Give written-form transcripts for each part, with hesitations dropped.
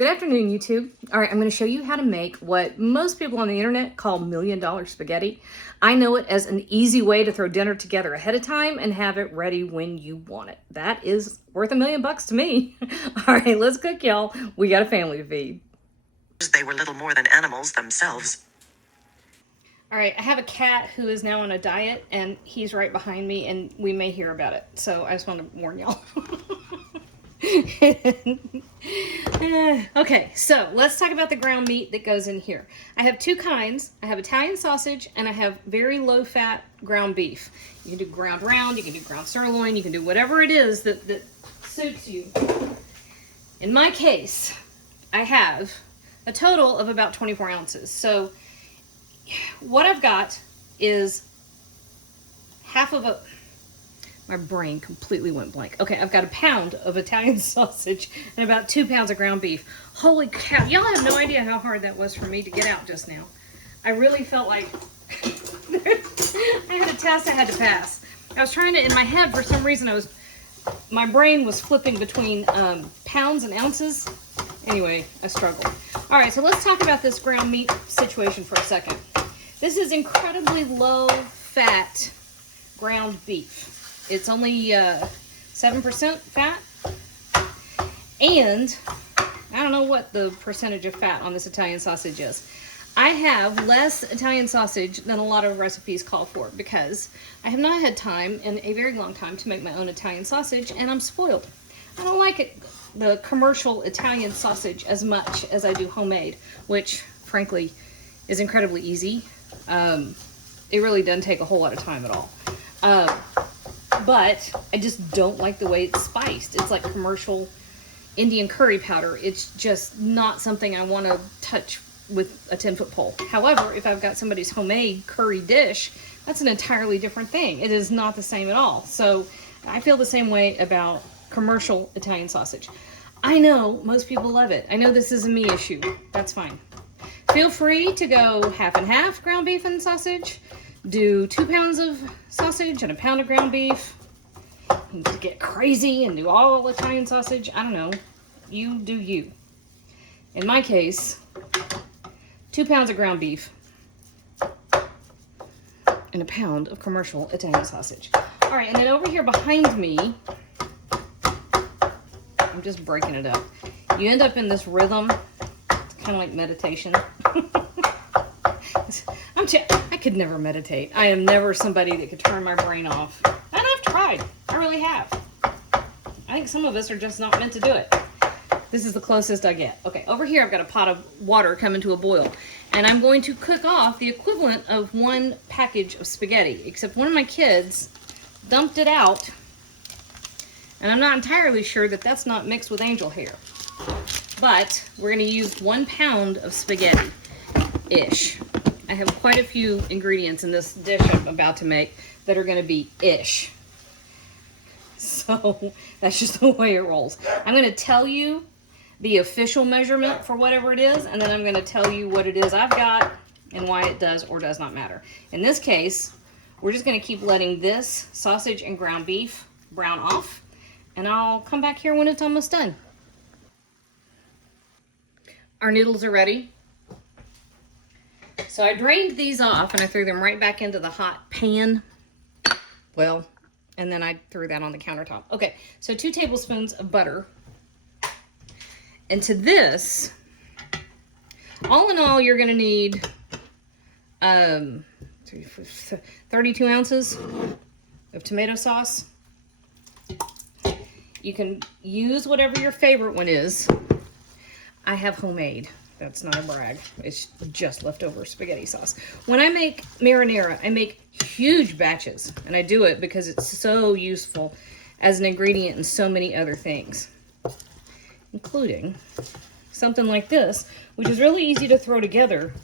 Good afternoon, YouTube. All right, I'm going to show you how to make what most people on the internet call $1,000,000 spaghetti. I know it as an easy way to throw dinner together ahead of time and have it ready when you want it. That is worth $1,000,000 to me. All right, let's cook, y'all. We got a family to feed. They were little more than animals themselves. All right, I have a cat who is now on a diet, and he's right behind me, and we may hear about it. So I just want to warn y'all. Okay, so let's talk about the ground meat that goes in here. I have two kinds. I have Italian sausage and I have very low fat ground beef. You can do ground round, you can do ground sirloin, you can do whatever it is that suits you. In my case, I have a total of about 24 ounces. So what I've got is half of a... My brain completely went blank. Okay, I've got a pound of Italian sausage and about 2 pounds of ground beef. Holy cow, y'all have no idea how hard that was for me to get out just now. I really felt like I had a test I had to pass. I was trying to, in my head, for some reason, my brain was flipping between pounds and ounces. Anyway, I struggled. All right, so let's talk about this ground meat situation for a second. This is incredibly low fat ground beef. It's only 7% fat, and I don't know what the percentage of fat on this Italian sausage is. I have less Italian sausage than a lot of recipes call for because I have not had time in a very long time to make my own Italian sausage, and I'm spoiled. I don't like the commercial Italian sausage as much as I do homemade, which frankly is incredibly easy. It really doesn't take a whole lot of time at all. But I just don't like the way it's spiced. It's like commercial Indian curry powder. It's just not something I want to touch with a 10-foot pole. However, if I've got somebody's homemade curry dish, that's an entirely different thing. It is not the same at all. So I feel the same way about commercial Italian sausage. I know most people love it. I know this is a me issue. That's fine. Feel free to go half and half ground beef and sausage. Do 2 pounds of sausage and a pound of ground beef. You can get crazy and do all Italian sausage. I don't know. You do you. In my case, 2 pounds of ground beef and a pound of commercial Italian sausage. All right, and then over here behind me, I'm just breaking it up. You end up in this rhythm. It's kind of like meditation. I could never meditate. I am never somebody that could turn my brain off. And I've tried. I really have. I think some of us are just not meant to do it. This is the closest I get. Okay, over here I've got a pot of water coming to a boil. And I'm going to cook off the equivalent of 1 package of spaghetti. Except one of my kids dumped it out. And I'm not entirely sure that that's not mixed with angel hair. But we're going to use 1 pound of spaghetti-ish. I have quite a few ingredients in this dish I'm about to make that are going to be ish. So that's just the way it rolls. I'm going to tell you the official measurement for whatever it is, and then I'm going to tell you what it is I've got and why it does or does not matter. In this case, we're just going to keep letting this sausage and ground beef brown off, and I'll come back here when it's almost done. Our noodles are ready. So I drained these off and I threw them right back into the hot pan. Well, and then I threw that on the countertop. Okay, so 2 tablespoons of butter. And to this, all in all, you're gonna need 32 ounces of tomato sauce. You can use whatever your favorite one is. I have homemade. That's not a brag. It's just leftover spaghetti sauce. When I make marinara, I make huge batches. And I do it because it's so useful as an ingredient in so many other things. Including something like this, which is really easy to throw together.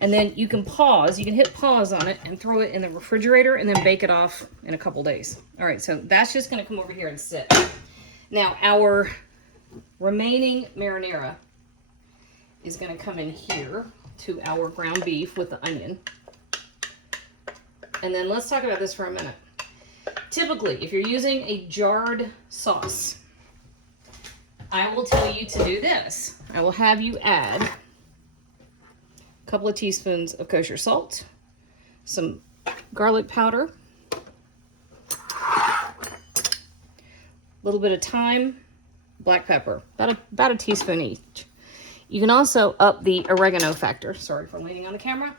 And then you can pause. You can hit pause on it and throw it in the refrigerator and then bake it off in a couple days. All right, so that's just going to come over here and sit. Now, our remaining marinara is going to come in here to our ground beef with the onion. And then let's talk about this for a minute. Typically, if you're using a jarred sauce, I will tell you to do this. I will have you add a couple of teaspoons of kosher salt, some garlic powder, a little bit of thyme, black pepper, about a teaspoon each. You can also up the oregano factor. Sorry for leaning on the camera.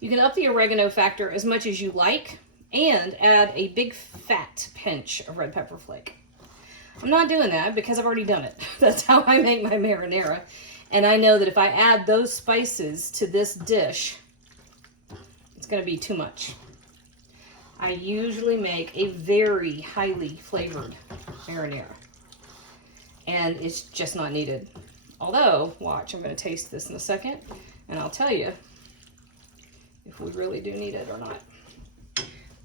You can up the oregano factor as much as you like and add a big fat pinch of red pepper flake. I'm not doing that because I've already done it. That's how I make my marinara. And I know that if I add those spices to this dish, it's going to be too much. I usually make a very highly flavored marinara. And it's just not needed. Although, watch, I'm going to taste this in a second, and I'll tell you if we really do need it or not.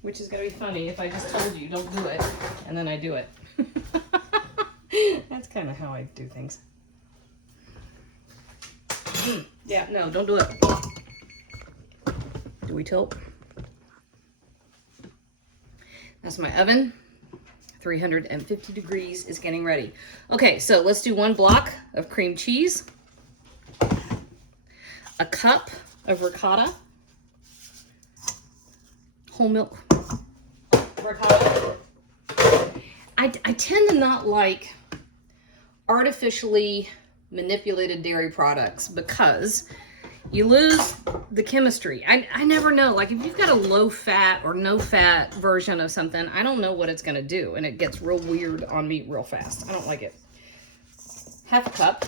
Which is going to be funny if I just told you, don't do it, and then I do it. That's kind of how I do things. Yeah, no, don't do it. Do we tilt? That's my oven. 350 degrees is getting ready. Okay, so let's do 1 block of cream cheese, a cup of ricotta, whole milk ricotta. I tend to not like artificially manipulated dairy products because you lose the chemistry. I never know. Like if you've got a low fat or no fat version of something, I don't know what it's going to do. And it gets real weird on me real fast. I don't like it. Half a cup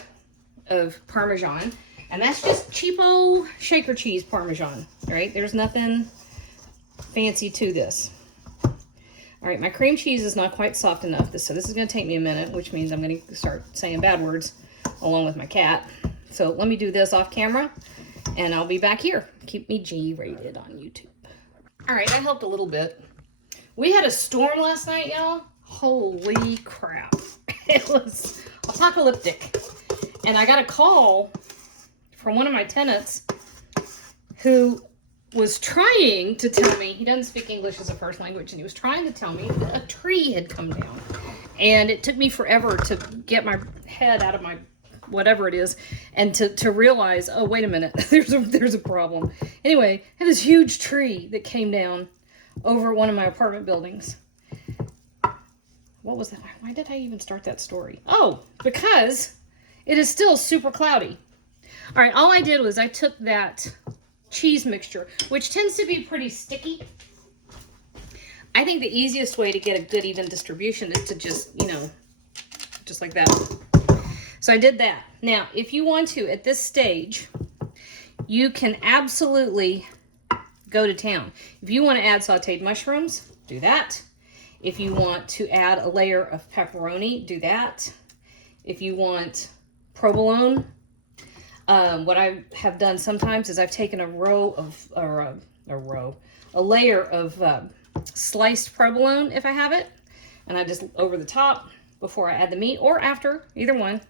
of Parmesan. And that's just cheapo shaker cheese Parmesan, right? There's nothing fancy to this. All right, my cream cheese is not quite soft enough. So this is going to take me a minute, which means I'm going to start saying bad words along with my cat. So let me do this off camera. And I'll be back here. Keep me G-rated on YouTube. All right, I helped a little bit. We had a storm last night, y'all. Holy crap. It was apocalyptic. And I got a call from one of my tenants who was trying to tell me, he doesn't speak English as a first language, and he was trying to tell me that a tree had come down. And it took me forever to get my head out of my whatever it is, and to realize, oh, wait a minute, there's a problem. Anyway, I had this huge tree that came down over one of my apartment buildings. What was that? Why did I even start that story? Oh, because it is still super cloudy. All right, all I did was I took that cheese mixture, which tends to be pretty sticky. I think the easiest way to get a good even distribution is to just, just like that. So I did that. Now, if you want to, at this stage, you can absolutely go to town. If you want to add sauteed mushrooms, do that. If you want to add a layer of pepperoni, do that. If you want provolone, what I have done sometimes is I've taken a layer of sliced provolone, if I have it, and I just over the top before I add the meat, or after, either one.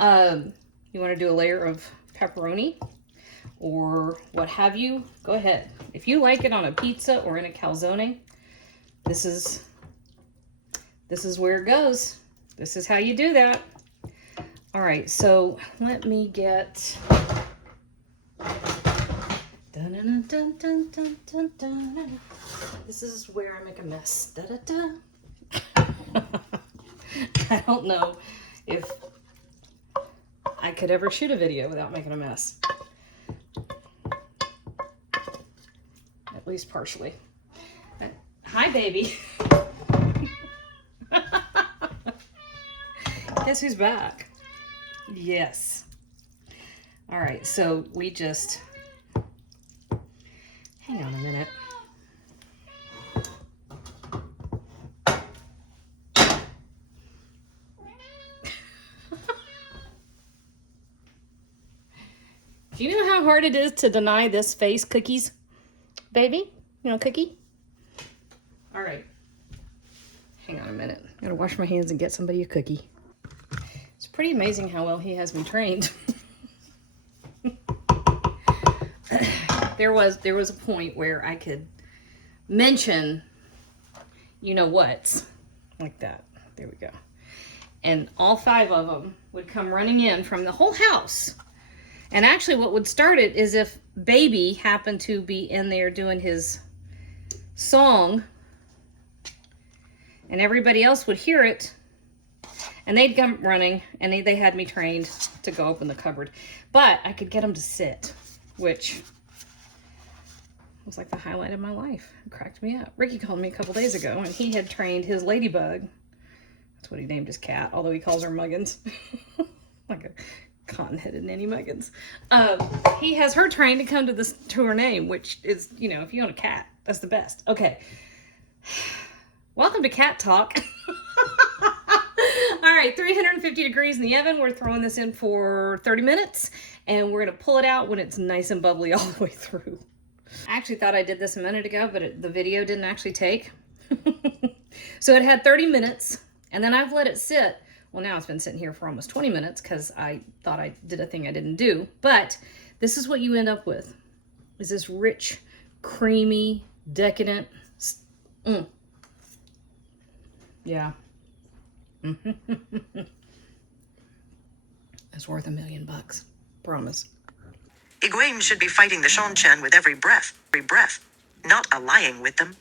You want to do a layer of pepperoni or what have you, go ahead. If you like it on a pizza or in a calzone, this is where it goes. This is how you do that. All right, so let me get... This is where I make a mess. I don't know if I could ever shoot a video without making a mess. At least partially. Hi, baby. Guess who's back? Yes. All right, so we just... Hang on a minute. Do you know how hard it is to deny this face cookies? Baby? Cookie? All right. Hang on a minute. I gotta wash my hands and get somebody a cookie. It's pretty amazing how well he has me trained. There was a point where I could mention what, like that. There we go. And all 5 of them would come running in from the whole house. And actually what would start it is if baby happened to be in there doing his song and everybody else would hear it, and they'd come running, and they had me trained to go open the cupboard. But I could get them to sit, which was like the highlight of my life. It cracked me up. Ricky called me a couple days ago, and he had trained his ladybug. That's what he named his cat, although he calls her Muggins. Like a cotton-headed Nanny Muggins. He has her trained to come to her name, which is, you know, if you own a cat, that's the best. Okay. Welcome to Cat Talk. All right, 350 degrees in the oven. We're throwing this in for 30 minutes, and we're going to pull it out when it's nice and bubbly all the way through. I actually thought I did this a minute ago, but the video didn't actually take. So it had 30 minutes. And then I've let it sit. Well, now it's been sitting here for almost 20 minutes because I thought I did a thing I didn't do. But this is what you end up with. Is this rich, creamy, decadent. Yeah. It's worth $1 million. Promise. Egwene should be fighting the Seanchan with every breath, not allying with them.